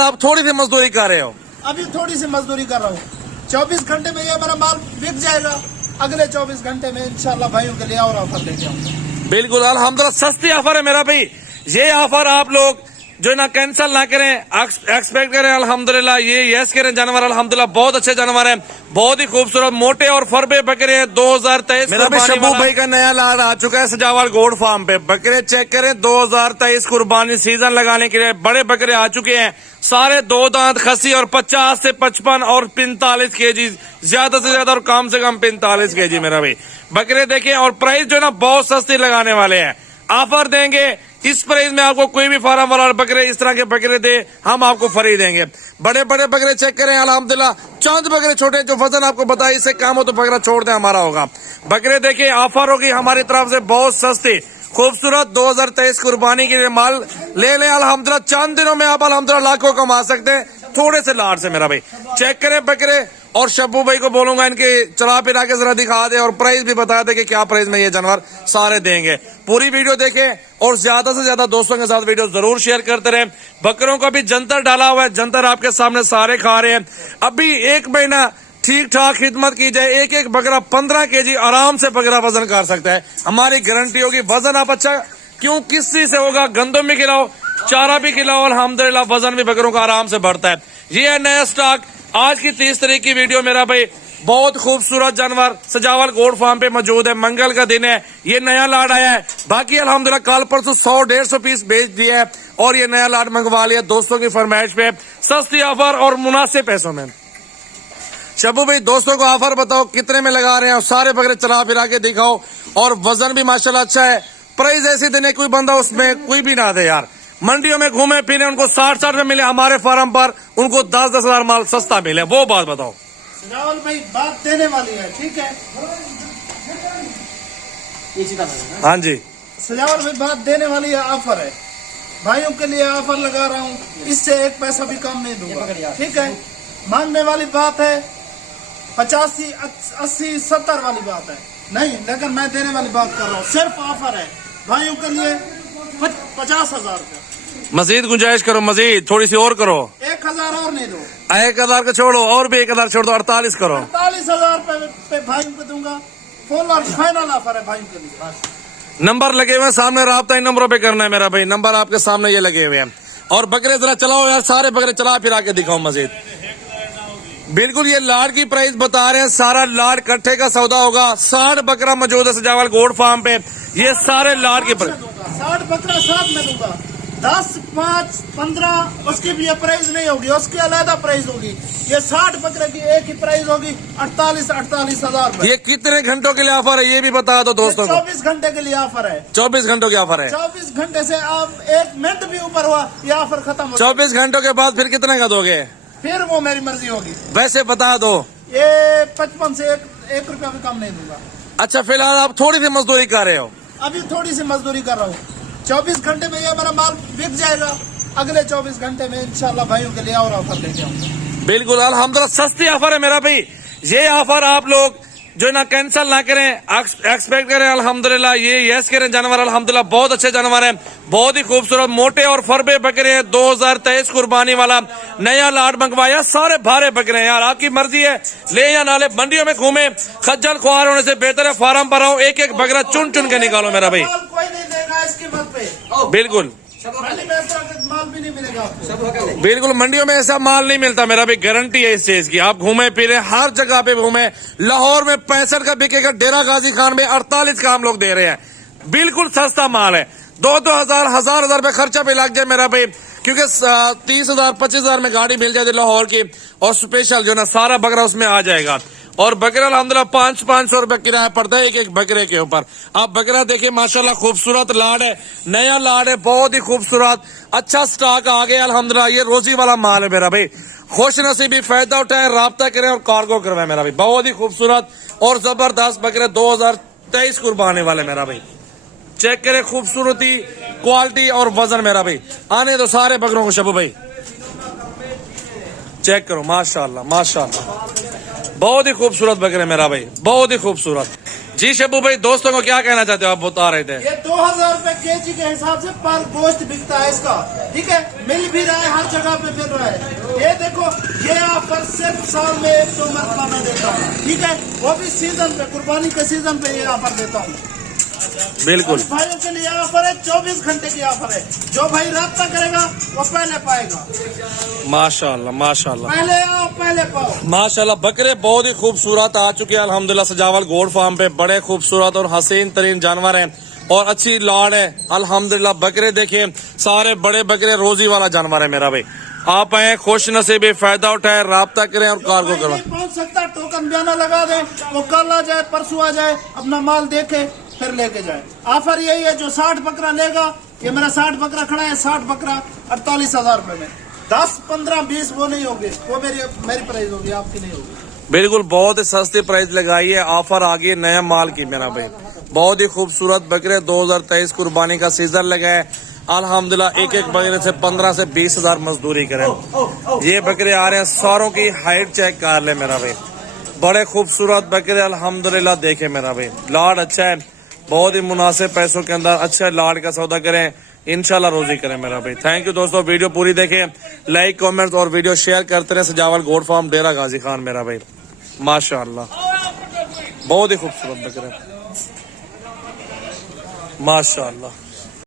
आप थोड़ी सी मजदूरी कर रहे हो? अभी थोड़ी सी मजदूरी कर रहा हूँ। 24 घंटे में ये मेरा माल बिक जाएगा। अगले 24 घंटे में इंशाल्लाह भाइयों के लिए और ऑफर लेके आऊंगा। बिल्कुल अल्हम्दुलिल्लाह सस्ती ऑफर है मेरा भाई। ये ऑफर आप लोग जो ना कैंसिल ना करें, एक्सपेक्ट करें। अल्हम्दुलिल्लाह ये यस करें। जानवर अल्हम्दुलिल्लाह बहुत अच्छे जानवर हैं, बहुत ही खूबसूरत मोटे और फरबे बकरे हैं। 2023 मेरा भी शब्बू भाई का नया लाड आ चुका है सजावाल गोड फार्म पे। बकरे चेक करें, 2023 कुर्बानी सीजन लगाने के लिए बड़े बकरे आ चुके हैं। सारे 2 दांत खसी और 50 से 55 और 45 केजी, ज्यादा से ज्यादा और कम से कम 45 केजी मेरा भाई। बकरे देखें और प्राइस जो है ना बहुत सस्ती लगाने वाले हैं। ऑफर देंगे इस प्राइस में आपको कोई भी फार्म वाला बकरे इस तरह के बकरे दे, हम आपको फ्री देंगे। बड़े बड़े बकरे चेक करें अल्हम्दुलिल्लाह। चंद बकरे छोटे जो वजन आपको बताइए इससे कम हो तो बकरा छोड़ दें, हमारा होगा। बकरे देखिए ऑफर होगी हमारी तरफ से बहुत सस्ती खूबसूरत। 2023 कुर्बानी के लिए माल ले लें अल्हम्दुलिल्लाह। चंद दिनों में आप अल्हम्दुलिल्लाह लाखों कमा सकते हैं थोड़े से लाड से मेरा भाई। चेक करें बकरे और शब्बू भाई को बोलूंगा इनके चला फिरा के जरा दिखा दे और प्राइस भी बता दे कि क्या प्राइस में ये जानवर सारे देंगे। पूरी वीडियो देखें और ज्यादा से ज्यादा दोस्तों के साथ वीडियो जरूर शेयर करते रहें। बकरों का भी जंतर डाला हुआ है, जंतर आपके सामने सारे खा रहे हैं। अभी 1 महीना ठीक ठाक खिदमत की जाए, एक एक बकरा 15 केजी आराम से बकरा वजन कर सकता है, हमारी गारंटी होगी। वजन आप अच्छा क्यों किस चीज से होगा? गंदम भी खिलाओ, चारा भी खिलाओ, अल्हम्दुलिल्लाह वजन भी बकरों का आराम से बढ़ता है। ये है नया स्टॉक। आज की 30 तारीख की वीडियो मेरा भाई। बहुत खूबसूरत जानवर सजावल गोड फार्म पे मौजूद है। मंगल का दिन है, ये नया लाड आया है। बाकी अल्हम्दुलिल्लाह कल परसों 100-150 पीस बेच दिया है और ये नया लाड मंगवा लिया दोस्तों की फरमाइश पे। सस्ती ऑफर और मुनासिब पैसों में। शब्बू भाई दोस्तों को ऑफर बताओ कितने में लगा रहे हैं और सारे बकरे चला फिरा के दिखाओ। और वजन भी माशाल्लाह अच्छा है। प्राइस ऐसे देने कोई बंदा उसमें कोई भी ना दे यार। मंडियों में घूमे फिरे उनको 60-60 में मिले, हमारे फार्म पर उनको 10-10 हजार माल सस्ता मिले। वो बात बताओ। राहुल भाई बात देने वाली है, ठीक है? हाँ जी सजावल भाई बात देने वाली है, ऑफर है भाइयों के लिए। ऑफर लगा रहा हूँ, इससे 1 पैसा भी कम नहीं दूंगा, ठीक है? मांगने वाली बात है 85, 80, 70 वाली बात है नहीं, लेकिन मैं देने वाली बात कर रहा हूँ। सिर्फ ऑफर है भाइयों के लिए 50,000 रुपया। मजीद गुंजाइश करो, मजीद थोड़ी सी और करो। 1,000 और नहीं दो, 1,000 का छोड़ो और भी 1,000 छोड़ दो, 48 करो। 48,000 पे भाइयों को दूंगा। फुल और फाइनल ऑफर है भाइयों के लिए। नंबर लगे हुए हैं सामने, राब्ता इन नंबरों पे करना है मेरा भाई। नंबर आपके सामने ये लगे हुए हैं। और बकरे जरा चलाओ यार, सारे बकरे चला फिरा के दिखाओ मजीद। बिल्कुल ये लाड की प्राइस बता रहे हैं, सारा लाड कट्ठे का सौदा होगा। 60 बकरा मौजूद है सजावल गोड फार्म पे। ये सारे लाड की प्राइस 60 बकरा साथ में दूंगा। 10, 5, 15 उसकी भी ये प्राइस नहीं होगी, उसकी अलग प्राइस होगी। ये 60 बकरे की एक ही प्राइस होगी 48,000 ये कितने घंटों के लिए ऑफर है ये भी बता दो दोस्तों को। 24 घंटे के लिए ऑफर है। 24 घंटों की ऑफर है। 24 घंटे से आप 1 मिनट भी ऊपर हुआ ये ऑफर खत्म हो। 24 घंटों के बाद फिर कितने का दोगे? फिर वो मेरी मर्जी होगी। वैसे बता दो। ये 55 से 1 रुपया भी कम नहीं दूंगा। अच्छा फिलहाल आप थोड़ी सी मजदूरी कर रहे हो? अभी थोड़ी सी मजदूरी कर रहा हूँ। 24 घंटे में ये मेरा माल बिक जाएगा। अगले 24 घंटे में इंशाल्लाह भाइयों के लिए और ऑफर लेके आऊंगा। बिल्कुल अल्हम्दुलिल्लाह सस्ती ऑफर है मेरा भाई। ये ऑफर आप लोग जो ना कैंसिल ना करें, एक्सपेक्ट करें। अल्हम्दुलिल्लाह ये यस करें। जानवर अल्हम्दुलिल्लाह बहुत अच्छे जानवर हैं, बहुत ही खूबसूरत मोटे और फरबे बकरे हैं। 2023 कुर्बानी वाला नया लाड मंगवाया। सारे भारे बकरे हैं यार, आपकी मर्जी है ले या ना ले। मंडियों में घूमे खज्जल खुआर होने से बेहतर है फार्म पर आओ, एक एक बकरा चुन चुन के निकालो मेरा भाई। कोई नहीं देगा इसकी मत पे। बिल्कुल माल भी नहीं मिलेगा आपको। बिल्कुल मंडियों में ऐसा माल नहीं मिलता मेरा भाई, गारंटी है इस चीज की। आप घूमे फिरे हर जगह पे घूमे। लाहौर में 65 का बिकेगा, डेरा गाजी खान में 48 का हम लोग दे रहे हैं। बिल्कुल सस्ता माल है। 2-2 हजार 1,000 रुपए खर्चा भी लग जाए मेरा भाई, क्योंकि 30,000 25,000 में गाड़ी मिल जाती लाहौर की और स्पेशल जो ना सारा बकरा उसमें आ जाएगा। और बकरा अल्हम्दुलिल्लाह 500-500 रुपए किराया पड़ता है एक एक बकरे के ऊपर। आप बकरा देखिए माशाल्लाह खूबसूरत लाड है, नया लाड है, बहुत ही खूबसूरत अच्छा स्टॉक आ गया अल्हम्दुलिल्लाह। ये रोजी वाला माल है मेरा भाई। खुश नसीबी फायदा उठाए, राब्ता करें और कार्गो करवाए मेरा भाई। बहुत ही खूबसूरत और जबरदस्त बकरे 2023 कुर्बानी वाले मेरा भाई। चेक करें खूबसूरती, क्वालिटी और वजन मेरा भाई। आने दो सारे बकरों को शबू भाई, चेक करो माशाल्लाह माशाल्लाह। बहुत ही खूबसूरत बकरे मेरा भाई, बहुत ही खूबसूरत। जी शब्बू भाई, दोस्तों को क्या कहना चाहते हो, आप बता रहे थे। ये 2000 रुपए केजी के हिसाब से पर गोश्त बिकता है इसका, ठीक है। मिल भी रहा है, हर जगह पे मिल रहा है। ये देखो, ये ऑफर सिर्फ साल में 1-2 मरतबा मैं देता हूँ, ठीक है। वो भी सीजन पे, कुर्बानी के सीजन पे ये ऑफर देता हूँ। बिल्कुल भाइयों के लिए ऑफर है, 24 घंटे की ऑफर है। जो भाई राब्ता करेगा वो पहले पाएगा। माशाल्लाह माशाल्लाह, पहले आओ पहले पाओ। माशाल्लाह। बकरे बहुत ही खूबसूरत आ चुके हैं अल्हम्दुलिल्लाह सजावल गोड फार्म पे। बड़े खूबसूरत और हसीन तरीन जानवर हैं और अच्छी लाड़ है अल्हम्दुलिल्लाह। बकरे देखिए, सारे बड़े बकरे, रोजी वाला जानवर है मेरा भाई। आप आए, खुश नसीबी, फायदा उठाए, राब्ता करें और कार्गो करवाएं। पहुंच सकता, टोकन बयाना लगा दे, वो कल आ जाए परसों आ जाए, अपना माल देखे फिर लेके जाए। ऑफर यही है, जो 60 बकरा लेगा, ये मेरा 60 बकरा खड़ा है, 60 बकरा 48,000 रुपए में। 10, 15, 20 वो नहीं होगी, वो मेरी प्राइस होगी, आपकी नहीं होगी। बिल्कुल, बहुत ही सस्ती प्राइस लगाई है। ऑफर आ गई है नया माल की मेरा भाई। बहुत ही खूबसूरत बकरे, 2023 कुर्बानी का सीजन लगा है अल्हम्दुलिल्लाह। एक एक बकरे से 15 से 20 हजार मजदूरी करें। ये बकरे आ रहे हैं, सारों की हाइट चेक कर ले मेरा भाई। बड़े खूबसूरत बकरे अल्हम्दुलिल्लाह। देखे मेरा भाई, लाड़ अच्छा है, बहुत ही मुनासिब पैसों के अंदर अच्छा लाड़ का सौदा करें, इंशाल्लाह रोजी करें मेरा भाई। थैंक यू दोस्तों, वीडियो पूरी देखें, लाइक कमेंट और वीडियो शेयर करते रहे। सजावल गोड फार्म, डेरा गाजी खान मेरा भाई। माशाल्लाह, बहुत ही खूबसूरत बकरे, माशाल्लाह।